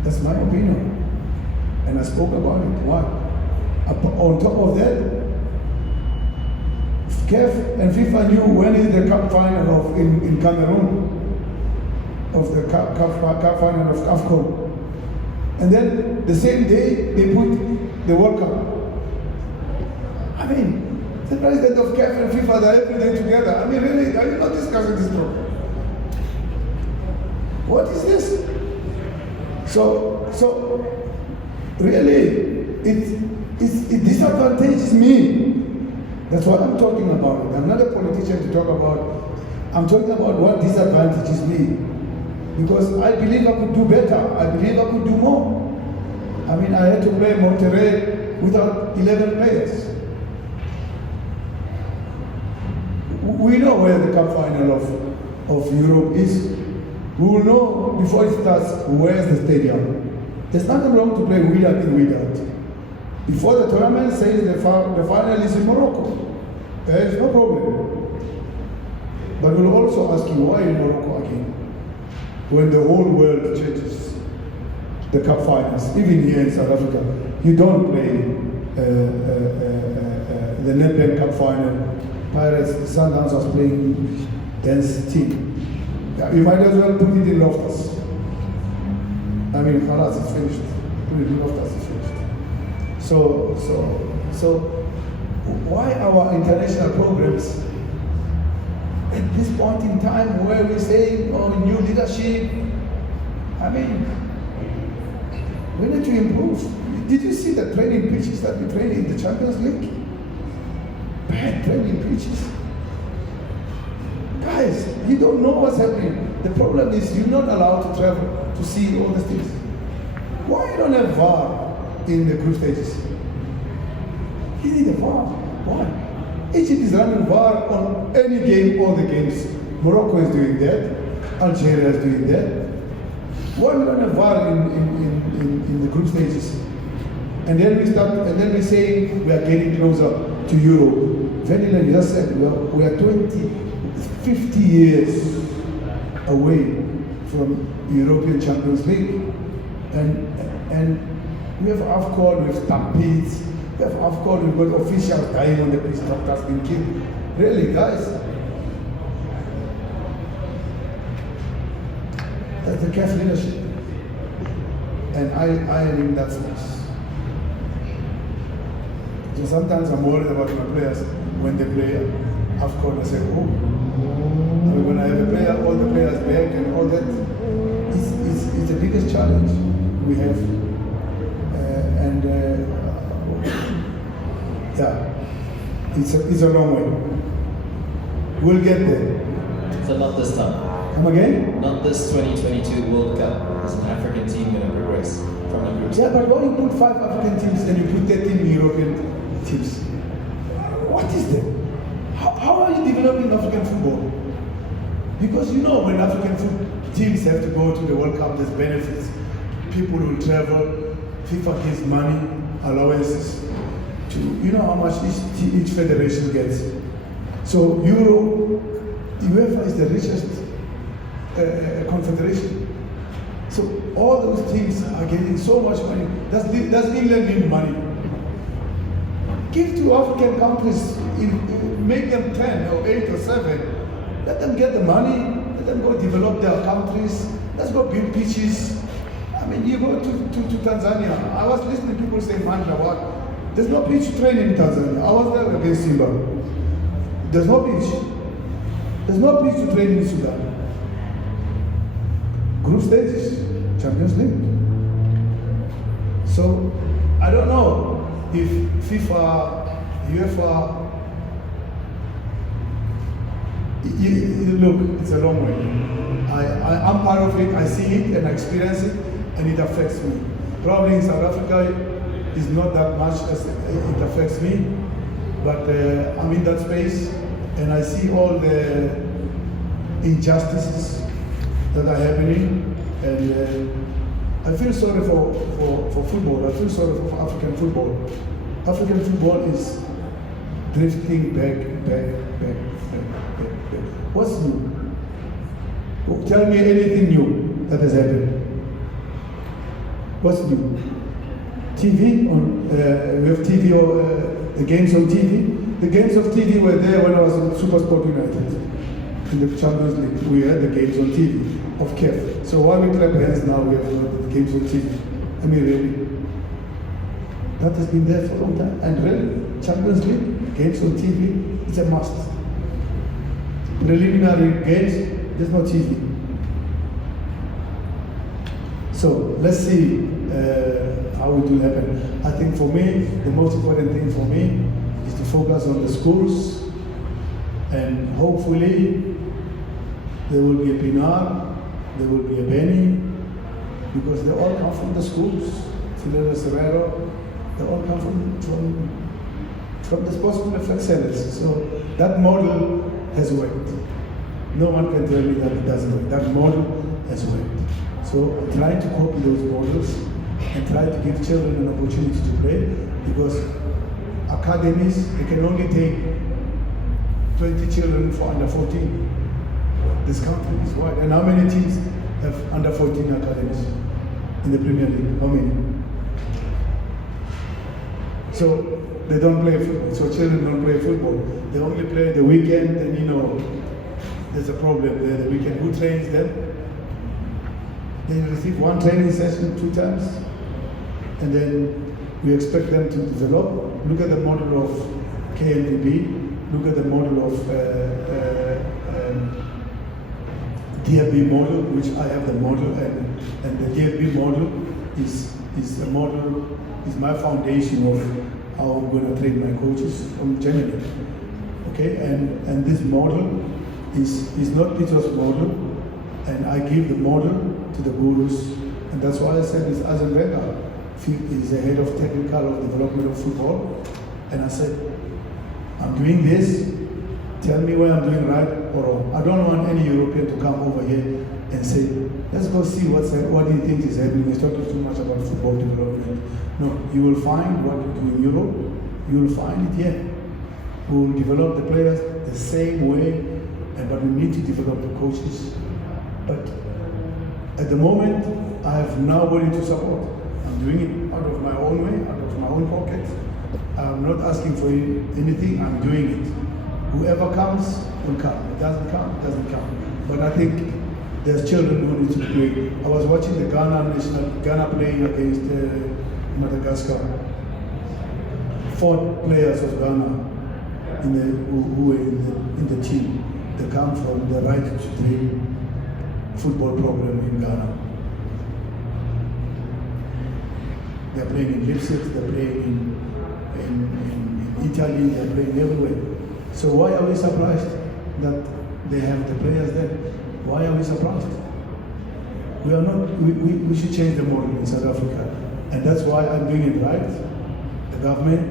That's my opinion, and I spoke about it. Why? On top of that, CAF and FIFA knew when is the cup final in Cameroon, of the cup final of CAFCL, and then the same day they put the World Cup. I mean, the president of CAF and FIFA, they're every day together. I mean, really, are you not discussing this problem? What is this? So really, it disadvantages me. That's what I'm talking about. I'm not a politician to talk about. I'm talking about what disadvantages me. Because I believe I could do better. I believe I could do more. I mean, I had to play Monterrey without 11 players. We know where the cup final of Europe is. We will know before it starts where's the stadium. There's nothing wrong to play without in without. Before the tournament says the final is in Morocco. There's no problem. But we'll also ask you why in Morocco again? When the whole world changes the cup finals, even here in South Africa, you don't play the Nedbank Cup final. Pirates, Sundowns was playing dense team. You might as well put it in Loftus. I mean, Khalas is finished. Put it in Loftus is finished. So why our international programs at this point in time where we say, oh, new leadership? I mean, we need to improve. Did you see the training pitches that we train in the Champions League? Bad training pitches. Guys, you don't know what's happening. The problem is you're not allowed to travel to see all the things. Why you don't have VAR in the group stages? You need a VAR. Why? Egypt is running VAR on any game, all the games. Morocco is doing that. Algeria is doing that. Why we don't have VAR in the group stages? And then we start, and then we say we are getting closer to Europe. Vanilla just said, well, we are 50 years away from European Champions League. And we have AFCON, we have stampedes, we have AFCON, we've got officials dying on the pitch, doctors being killed. Really, guys? That's the CAF leadership. And I am in that space. So sometimes I'm worried about my players when they play AFCON. I say, oh, are we going to have a player, all the players back and all that? It's the biggest challenge we have. Yeah, it's a long way. We'll get there. So not this time. Come again? Not this 2022 World Cup. Is an African team going to progress from the group? Yeah, but when you put 5 African teams and you put 13 European teams, what is that? How are you developing African football? Because you know when African teams have to go to the World Cup, there's benefits. People will travel, FIFA gives money, allowances to, you know how much each federation gets. So UEFA is the richest confederation. So all those teams are getting so much money. Does England need money? Give to African countries, make them 10 or 8 or 7. Let them get the money, let them go develop their countries. Let's go build pitches. I mean, you go to Tanzania. I was listening to people say, Mandla, there's no pitch training in Tanzania. I was there against Simba. There's no pitch. There's no pitch to train in Sudan. Group stages, Champions League. So, I don't know if FIFA, UEFA, look, it's a long way. I'm part of it, I see it and I experience it, and it affects me. Probably in South Africa, it's not that much as it affects me, but I'm in that space and I see all the injustices that are happening, and I feel sorry for football. I feel sorry for African football. African football is drifting back. What's new? Tell me anything new that has happened. What's new? TV on, we have TV or the games on TV. The games of TV were there when I was in Super Sport United. In the Champions League, we had the games on TV of CAF. So why we clap hands now we have the games on TV? I mean, really? That has been there for a long time. And really, Champions League, games on TV, it's a must. Preliminary games, there's no TV. So let's see how it will happen. I think for me, the most important thing for me is to focus on the schools, and hopefully there will be a Pinar, there will be a Benny, because they all come from the schools. Filera Serrero, they all come from the sports school of excellence. So that model has worked. No one can tell me that it doesn't work. That model has worked. So I'm trying to copy those models and try to give children an opportunity to play, because academies, they can only take 20 children for under 14. This country is wide. And how many teams have under 14 academies in the Premier League? How many? So they don't play football. So children don't play football. They only play the weekend, and you know, there's a problem there. The weekend, who trains them? They receive one training session 2 times, and then we expect them to develop. Look at the model of KNVB, look at the model of DFB model, which I have the model, and the DFB model is a model, is my foundation of how I'm going to train my coaches from Germany. Okay, and this model is not Pitso's model, and I give the model to the gurus, and that's why I said it's Arsene Wenger. He's the head of technical of development of football, and I said, I'm doing this, tell me where I'm doing right or wrong. I don't want any European to come over here and say, let's go see what do you think is happening. He's talking too much about football development. No, you will find what you do in Europe, you will find it here. We will develop the players the same way, but we need to develop the coaches. But at the moment, I have nobody to support. I'm doing it out of my own way, out of my own pocket. I'm not asking for anything, I'm doing it. Whoever comes, will come. It doesn't come, it doesn't come. But I think there's children who need to play. I was watching the Ghana playing against Madagascar. 4 players of Ghana who were in the team. They come from the Right to Dream football program in Ghana. They're playing in Leipzig, they're playing in Italy, they're playing everywhere. So why are we surprised that they have the players there? Why are we surprised? We are not. We should change the model in South Africa, and that's why I'm doing it right. The government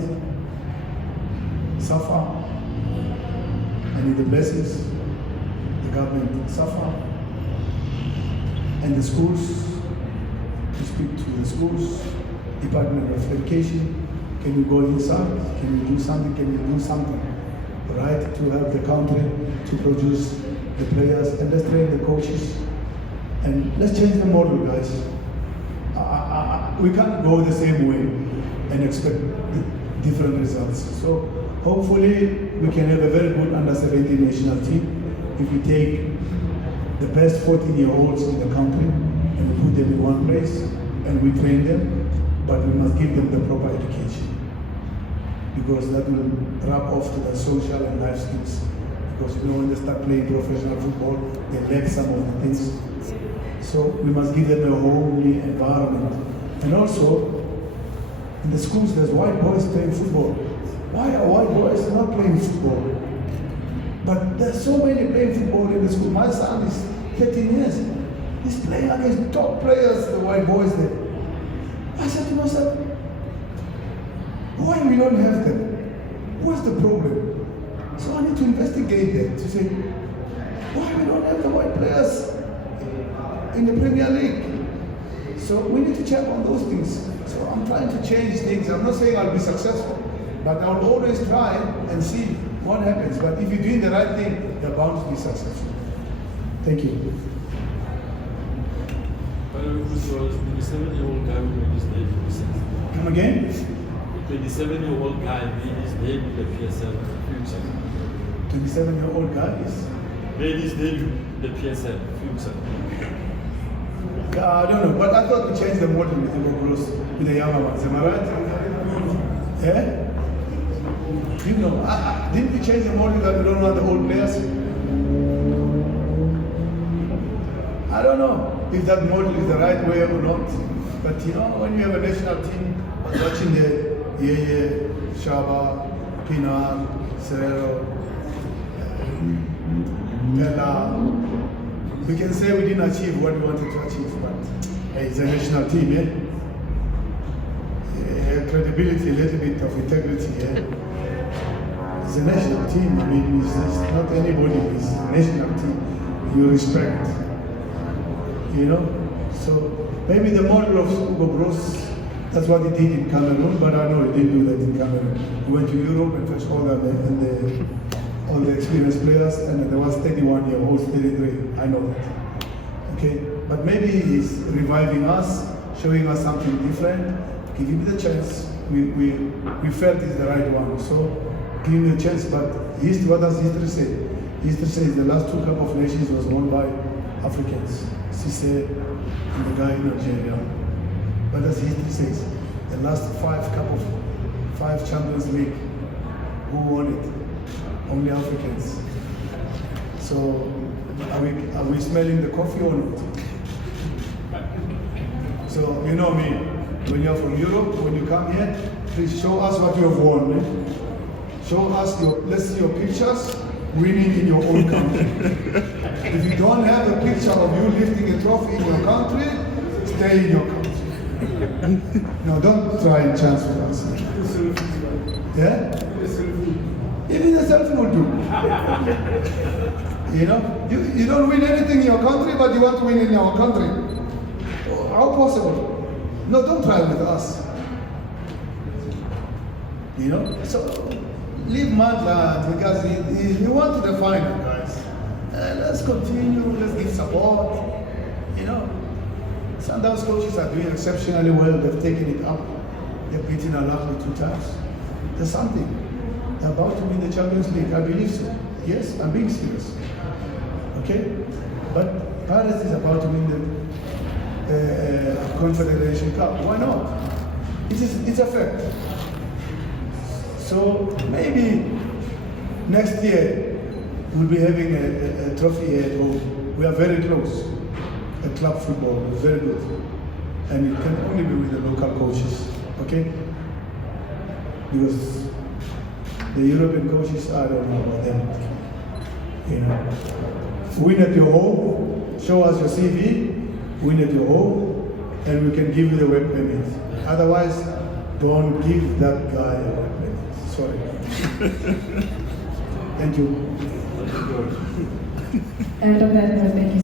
suffer. I need the blessings. The government suffer, and the schools. To speak to the schools, Department of Education. Can you go inside? Can you do something? Can you do something? Right, to help the country to produce the players, and let's train the coaches, and let's change the model, guys. We can't go the same way and expect different results. So hopefully we can have a very good under-17 national team if we take the best 14-year-olds in the country and we put them in one place and we train them, but we must give them the proper education, because that will rub off to the social and life skills. Because you know, when they start playing professional football, they lack some of the things. So we must give them a homely environment. And also, in the schools, there's white boys playing football. Why are white boys not playing football? But there's so many playing football in the school. My son is 13 years. He's playing against top players, the white boys there. I said to myself, why we don't have them? What's the problem? So I need to investigate that, to say, why we don't have the white players in the Premier League? So we need to check on those things. So I'm trying to change things. I'm not saying I'll be successful, but I'll always try and see what happens. But if you're doing the right thing, you're bound to be successful. Thank you. Come again? 27-year-old guy made his debut in the PSL future. 27-year-old guy is? Made his debut in the PSL future. I don't know, but I thought we changed the model with Hugo Broos, with the younger ones. Am I right? Yeah? You know, didn't we change the model that we don't want the old players? I don't know. if that model is the right way or not. But you know, when you have a national team, I was watching the Yeye, Shaba, Pinar, Serrero, Bella. We can say we didn't achieve what we wanted to achieve, but it's a national team, credibility, a little bit of integrity, It's a national team. I mean, it's not anybody, it's a national team. You respect, you know? So maybe the model of Hugo Broos, that's what he did in Cameroon, but I know he didn't do that in Cameroon. He went to Europe and fetched all the experienced players, and there was 31-year-olds, 33. I know that. Okay, but maybe he's reviving us, showing us something different. Give him the chance. We felt it's the right one, so give him a chance. But what does history say? History says the last 2 Cup of Nations was won by Africans. Cisse and the guy in Nigeria. But as history says, the last 5 Champions League, who won it? Only Africans. So are we smelling the coffee or not? So you know me, when you're from Europe, when you come here, please show us what you have won. Show us let's see your pictures winning in your own country. If you don't have a picture of you lifting a trophy in your country, stay in your country. No, don't try and chance with us. Yeah? Even the selfie will do. You know? You don't win anything in your country, but you want to win in your country. How possible? No, don't try with us. You know? So, leave Midrand because he wants the final, guys. Let's continue, let's give support. You know? Sundowns coaches are doing exceptionally well. They've taken it up. They've beaten Ahly 2 times. There's something. They're about to win the Champions League. I believe so. Yes, I'm being serious. Okay? But Paris is about to win the Confederation Cup. Why not? It's a fact. So maybe next year we'll be having a trophy here at home. We are very close. A club football is very good, and it can only be with the local coaches, okay? Because the European coaches, I don't know about them. You know, win at your home, show us your CV, win at your home, and we can give you the work permit. Otherwise, don't give that guy a work permit. Sorry. Thank you. And on that note, thank you.